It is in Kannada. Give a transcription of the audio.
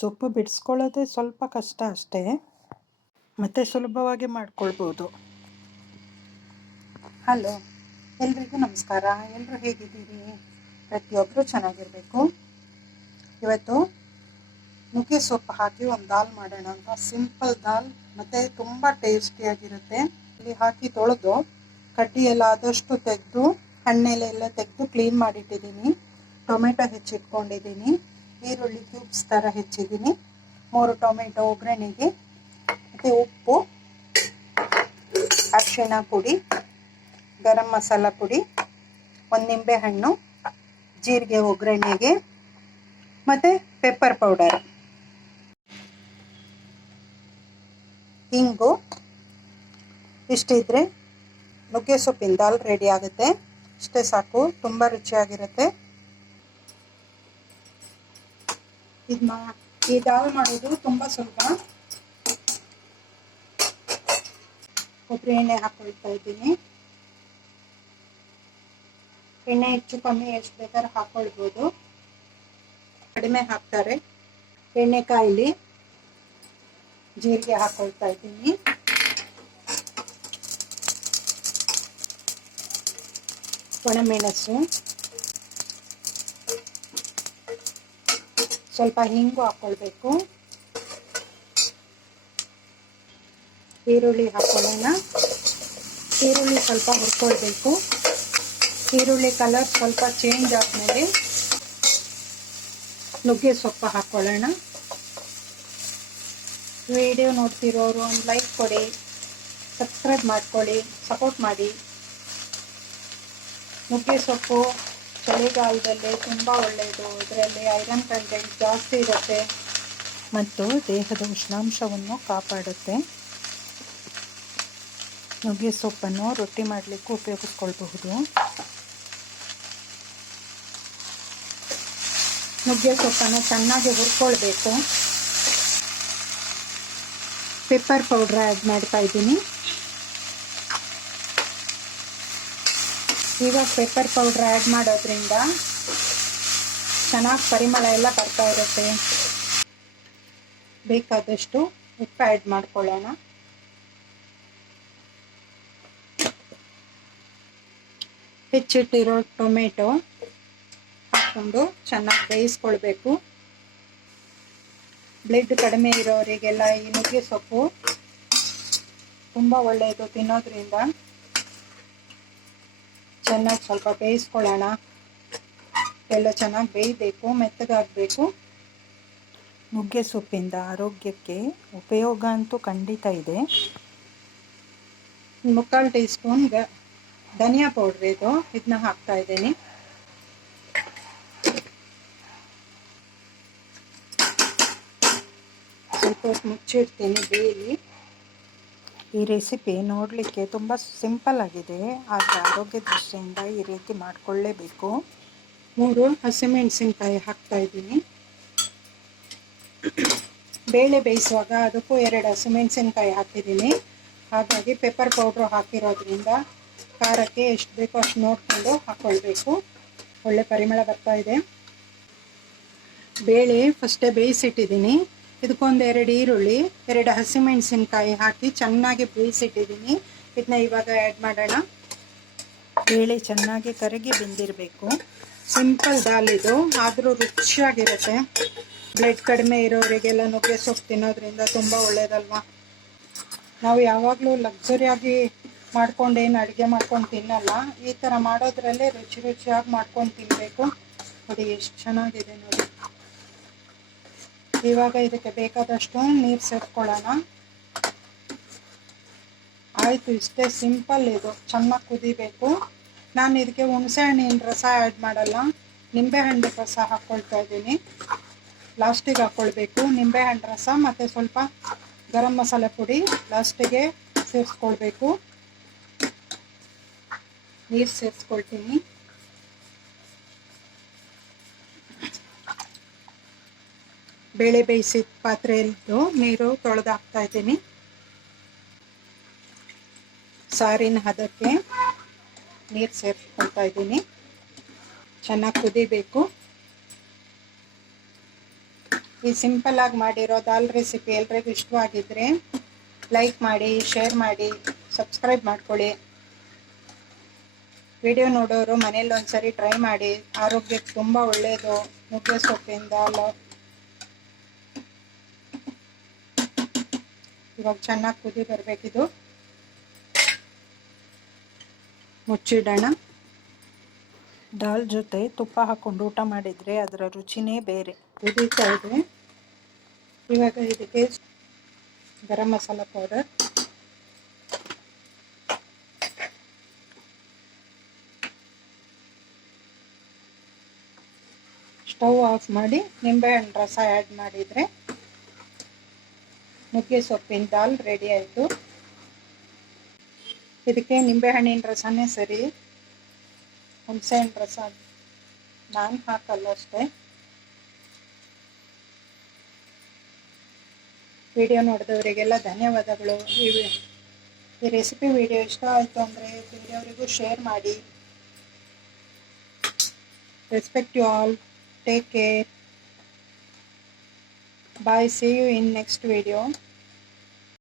ಸೊಪ್ಪು ಬಿಡಿಸ್ಕೊಳ್ಳೋದೇ ಸ್ವಲ್ಪ ಕಷ್ಟ ಅಷ್ಟೇ. ಮತ್ತೆ ಸುಲಭವಾಗಿ ಮಾಡ್ಕೊಳ್ಬೋದು. ಹಲೋ, ಎಲ್ರಿಗೂ ನಮಸ್ಕಾರ. ಎಲ್ಲರೂ ಹೇಗಿದ್ದೀರಿ? ಪ್ರತಿಯೊಬ್ಬರು ಚೆನ್ನಾಗಿರಬೇಕು. ಇವತ್ತು ನುಗ್ಗೆ ಸೊಪ್ಪು ಹಾಕಿ ಒಂದು ದಾಲ್ ಮಾಡೋಣ ಅಂತ. ಸಿಂಪಲ್ ದಾಲ್, ಮತ್ತು ತುಂಬ ಟೇಸ್ಟಿಯಾಗಿರುತ್ತೆ ಇಲ್ಲಿ ಹಾಕಿ ತೊಳೆದು ಕಡ್ಡಿ ಎಲ್ಲ ಆದಷ್ಟು ತೆಗೆದು ಹಣ್ಣೆಲೆಲ್ಲ ತೆಗೆದು ಕ್ಲೀನ್ ಮಾಡಿಟ್ಟಿದ್ದೀನಿ. ಟೊಮೆಟೊ ಹೆಚ್ಚಿಟ್ಕೊಂಡಿದ್ದೀನಿ. ಈರುಳ್ಳಿ ಕ್ಯೂಬ್ಸ್ ಥರ ಹೆಚ್ಚಿದ್ದೀನಿ. ಮೂರು ಟೊಮೆಟೊ ಒಗ್ಗರಣೆಗೆ, ಮತ್ತು ಉಪ್ಪು, ಅರಿಶಿಣ ಪುಡಿ, ಗರಂ ಮಸಾಲ ಪುಡಿ, ಒಂದು ನಿಂಬೆ ಹಣ್ಣು, ಜೀರಿಗೆ ಒಗ್ಗರಣೆಗೆ, ಮತ್ತು ಪೆಪ್ಪರ್ ಪೌಡರ್ ಇಂಗು ಇಷ್ಟಿದ್ರೆ ನುಗ್ಗೆ ಸೊಪ್ಪಿನ ದಾಲ್ ರೆಡಿ ಆಗುತ್ತೆ. ಇಷ್ಟೇ ಸಾಕು, ತುಂಬ ರುಚಿಯಾಗಿರುತ್ತೆ. ಇದು ಮಾ, ಈ ದಾಲ್ ಮಾಡೋದು ತುಂಬ ಸುಲಭ. ಕೊಬ್ಬರಿ ಎಣ್ಣೆ ಹಾಕೊಳ್ತಾ ಇದ್ದೀನಿ. ಎಣ್ಣೆ ಹೆಚ್ಚು ಕಮ್ಮಿ ಎಷ್ಟು ಬೇಕಾದ್ರೆ ಹಾಕೊಳ್ಬೋದು. ಕಡಿಮೆ ಹಾಕ್ತಾರೆ. ಎಣ್ಣೆ ಕಾಯಿಲಿ ಜೀರಿಗೆ ಹಾಕೊಳ್ತಾ ಇದ್ದೀನಿ. ಒಣಮೆಣಸು. ಸ್ವಲ್ಪ ಹಿಂಗು ಹಾಕೊಳ್ಬೇಕು. ಈರುಳ್ಳಿ ಹಾಕೊಳ್ಳೋಣ. ಈರುಳ್ಳಿ ಸ್ವಲ್ಪ ಹುರ್ಕೊಳ್ಬೇಕು. ಈರುಳ್ಳಿ ಕಲರ್ ಸ್ವಲ್ಪ ಚೇಂಜ್ ಆದಮೇಲೆ ನುಗ್ಗೆ ಸೊಪ್ಪು ಹಾಕ್ಕೊಳ್ಳೋಣ ವಿಡಿಯೋ ನೋಡ್ತಿರೋರು ಒಂದು ಲೈಕ್ ಕೊಡಿ ಸಬ್ಸ್ಕ್ರೈಬ್ ಮಾಡ್ಕೊಳ್ಳಿ ಸಪೋರ್ಟ್ ಮಾಡಿ. ನುಗ್ಗೆ ಸೊಪ್ಪು ಚಳಿಗಾಲದಲ್ಲಿ ತುಂಬ ಒಳ್ಳೆಯದು ಇದರಲ್ಲಿ ಐರನ್ ಕಂಟೆಂಟ್ ಜಾಸ್ತಿ ಇರುತ್ತೆ ಮತ್ತು ದೇಹದ ಉಷ್ಣಾಂಶವನ್ನು ಕಾಪಾಡುತ್ತೆ. ನುಗ್ಗೆ ಸೊಪ್ಪನ್ನು ರೊಟ್ಟಿ ಮಾಡಲಿಕ್ಕೂ ಉಪಯೋಗಿಸ್ಕೊಳ್ಬಹುದು. ನುಗ್ಗೆ ಸೊಪ್ಪನ್ನು ಚೆನ್ನಾಗಿ ಹುರ್ಕೊಳ್ಬೇಕು. ಪೆಪ್ಪರ್ ಪೌಡ್ರ್ ಆ್ಯಡ್ ಮಾಡ್ತಾ ಇದ್ದೀನಿ. ಇವಾಗ ಪೆಪ್ಪರ್ ಪೌಡ್ರ್ ಆ್ಯಡ್ ಮಾಡೋದ್ರಿಂದ ಚೆನ್ನಾಗಿ ಪರಿಮಳ ಎಲ್ಲ ಬರ್ತಾ ಇರುತ್ತೆ. ಬೇಕಾದಷ್ಟು ಉಪ್ಪು ಆ್ಯಡ್ ಮಾಡ್ಕೊಳ್ಳೋಣ. ಹೆಚ್ಚಿಟ್ಟಿರೋ ಟೊಮೆಟೊ ಹಾಕ್ಕೊಂಡು ಚೆನ್ನಾಗಿ ಬೇಯಿಸ್ಕೊಳ್ಬೇಕು. ಬ್ಲಡ್ ಕಡಿಮೆ ಇರೋರಿಗೆಲ್ಲ ಈ ನುಗ್ಗೆ ಸೊಪ್ಪು ತುಂಬ ಒಳ್ಳೆಯದು ತಿನ್ನೋದ್ರಿಂದ. ಚೆನ್ನಾಗಿ ಸ್ವಲ್ಪ ಬೇಯಿಸ್ಕೊಳ್ಳೋಣ. ಎಲ್ಲ ಚೆನ್ನಾಗಿ ಬೇಯಬೇಕು, ಮೆತ್ತಗಾಗಬೇಕು. ನುಗ್ಗೆ ಸೊಪ್ಪಿಂದ ಆರೋಗ್ಯಕ್ಕೆ ಉಪಯೋಗ ಅಂತೂ ಖಂಡಿತ ಇದೆ. ಮುಕ್ಕಾಲು ಟೀ ಸ್ಪೂನ್ ಧನಿಯಾ ಪೌಡ್ರ್ ಇದು ಇದನ್ನ ಹಾಕ್ತಾ ಇದ್ದೀನಿ. ಸ್ವಲ್ಪ ಮುಚ್ಚಿಡ್ತೀನಿ ಬೇಲಿ ಈ ರೆಸಿಪಿ ನೋಡಲಿಕ್ಕೆ ತುಂಬ ಸಿಂಪಲ್ ಆಗಿದೆ. ಆದರೆ ಆರೋಗ್ಯ ದೃಷ್ಟಿಯಿಂದ ಈ ರೀತಿ ಮಾಡಿಕೊಳ್ಳೇಬೇಕು. ಮೂರು ಹಸಿಮೆಣಸಿನ್ಕಾಯಿ ಹಾಕ್ತಾ ಇದ್ದೀನಿ. ಬೇಳೆ ಬೇಯಿಸುವಾಗ ಅದಕ್ಕೂ ಎರಡು ಹಸಿಮೆಣಸಿನ್ಕಾಯಿ ಹಾಕಿದ್ದೀನಿ. ಹಾಗಾಗಿ ಪೆಪ್ಪರ್ ಪೌಡ್ರು ಹಾಕಿರೋದ್ರಿಂದ ಖಾರಕ್ಕೆ ಎಷ್ಟು ಬೇಕೋ ಅಷ್ಟು ನೋಡಿಕೊಂಡು ಹಾಕ್ಕೊಳ್ಬೇಕು ಒಳ್ಳೆ ಪರಿಮಳ ಬರ್ತಾ ಇದೆ. ಬೇಳೆ ಫಸ್ಟೇ ಬೇಯಿಸಿಟ್ಟಿದ್ದೀನಿ. ಇದಕ್ಕೊಂದು ಎರಡು ಈರುಳ್ಳಿ, ಎರಡು ಹಸಿಮೆಣಸಿನ್ಕಾಯಿ ಹಾಕಿ ಚೆನ್ನಾಗಿ ಬೇಯಿಸಿಟ್ಟಿದ್ದೀನಿ. ಇದನ್ನ ಇವಾಗ ಆ್ಯಡ್ ಮಾಡೋಣ. ಬೇಳೆ ಚೆನ್ನಾಗಿ ಕರಗಿ ಬೆಂದಿರಬೇಕು. ಸಿಂಪಲ್ ದಾಲ್ ಇದು. ಆದರೂ ರುಚಿಯಾಗಿರುತ್ತೆ. ಬ್ಲಡ್ ಕಡಿಮೆ ಇರೋರಿಗೆಲ್ಲ ನುಗ್ಗೆ ಸೊಪ್ಪು ತಿನ್ನೋದ್ರಿಂದ ತುಂಬ ಒಳ್ಳೇದಲ್ವಾ? ನಾವು ಯಾವಾಗಲೂ ಲಕ್ಸುರಿಯಾಗಿ ಏನು ಅಡುಗೆ ಮಾಡ್ಕೊಂಡು ತಿನ್ನಲ್ಲ. ಈ ಥರ ಮಾಡೋದ್ರಲ್ಲೇ ರುಚಿ ರುಚಿಯಾಗಿ ಮಾಡ್ಕೊಂಡು ತಿನ್ನಬೇಕು ನೋಡಿ, ಎಷ್ಟು ಚೆನ್ನಾಗಿದೆ ನೋಡಿ. ಇವಾಗ ಇದಕ್ಕೆ ಬೇಕಾದಷ್ಟು ನೀರು ಸೇರ್ಕೊಳ್ಳೋಣ ಆಯಿತು, ಇಷ್ಟೇ ಸಿಂಪಲ್ ಇದು. ಚೆನ್ನಾಗಿ ಕುದಿಬೇಕು. ನಾನು ಇದಕ್ಕೆ ಹುಣಸೆ ಹಣ್ಣಿನ ರಸ ಆ್ಯಡ್ ಮಾಡಲ್ಲ. ನಿಂಬೆಹಣ್ಣು ರಸ ಹಾಕ್ಕೊಳ್ತಾ ಇದ್ದೀನಿ. ಲಾಸ್ಟಿಗೆ ಹಾಕ್ಕೊಳ್ಬೇಕು ನಿಂಬೆಹಣ್ಣು ರಸ ಮತ್ತು ಸ್ವಲ್ಪ ಗರಂ ಮಸಾಲೆ ಪುಡಿ ಲಾಸ್ಟಿಗೆ ಸೇರಿಸ್ಕೊಳ್ಬೇಕು. ನೀರು ಸೇರಿಸ್ಕೊಳ್ತೀನಿ. ಬೇಳೆ ಬೇಯಿಸಿದ ಪಾತ್ರೆಯಲ್ಲಿ ನೀರು ತೊಳೆದಾಕ್ತಾ ಇದ್ದೀನಿ. ಸಾರಿನ ಹದಕ್ಕೆ ನೀರು ಸೇರಿಸ್ಕೊಳ್ತಾ ಇದ್ದೀನಿ. ಚೆನ್ನಾಗಿ ಕುದಿಬೇಕು. ಈ ಸಿಂಪಲ್ ಆಗಿ ಮಾಡಿರೋ ದಾಲ್ ರೆಸಿಪಿ ಎಲ್ರಿಗೂ ಇಷ್ಟವಾಗಿದ್ದರೆ ಲೈಕ್ ಮಾಡಿ, ಶೇರ್ ಮಾಡಿ, ಸಬ್ಸ್ಕ್ರೈಬ್ ಮಾಡ್ಕೊಳ್ಳಿ. ವಿಡಿಯೋ ನೋಡೋರು ಮನೇಲಿ ಒಂದ್ಸರಿ ಟ್ರೈ ಮಾಡಿ. ಆರೋಗ್ಯಕ್ಕೆ ತುಂಬ ಒಳ್ಳೆಯದು ನುಗ್ಗೆ ಸೊಪ್ಪಿನ ಇವಾಗ ಚೆನ್ನಾಗಿ ಕುದಿ ಬರಬೇಕಿದು. ಮುಚ್ಚಿಡೋಣ. ದಾಲ್ ಜೊತೆ ತುಪ್ಪ ಹಾಕೊಂಡು ಊಟ ಮಾಡಿದರೆ ಅದರ ರುಚಿನೇ ಬೇರೆ. ಕುದೀತಾ ಇದೆ. ಇವಾಗ ಇದಕ್ಕೆ garam masala powder stove off ಮಾಡಿ ನಿಂಬೆಹಣ್ಣು ರಸ ಆ್ಯಡ್ ಮಾಡಿದರೆ ನುಗ್ಗೆ ಸೊಪ್ಪಿನ ದಾಲ್ ರೆಡಿ ಆಯಿತು. ಇದಕ್ಕೆ ನಿಂಬೆಹಣ್ಣಿನ ರಸನೇ ಸರಿ. ಹುಣಸೆಹಣ್ಣು ರಸ ನಾನು ಹಾಕಲ್ಲ ಅಷ್ಟೇ. ವಿಡಿಯೋ ನೋಡಿದವರಿಗೆಲ್ಲ ಧನ್ಯವಾದಗಳು. ಈ ಈ ರೆಸಿಪಿ ವಿಡಿಯೋ ಇಷ್ಟ ಆಯಿತು ಅಂದರೆ ಬೇರೆಯವರಿಗೂ ಶೇರ್ ಮಾಡಿ. Respect you all take care Bye. See you in next video.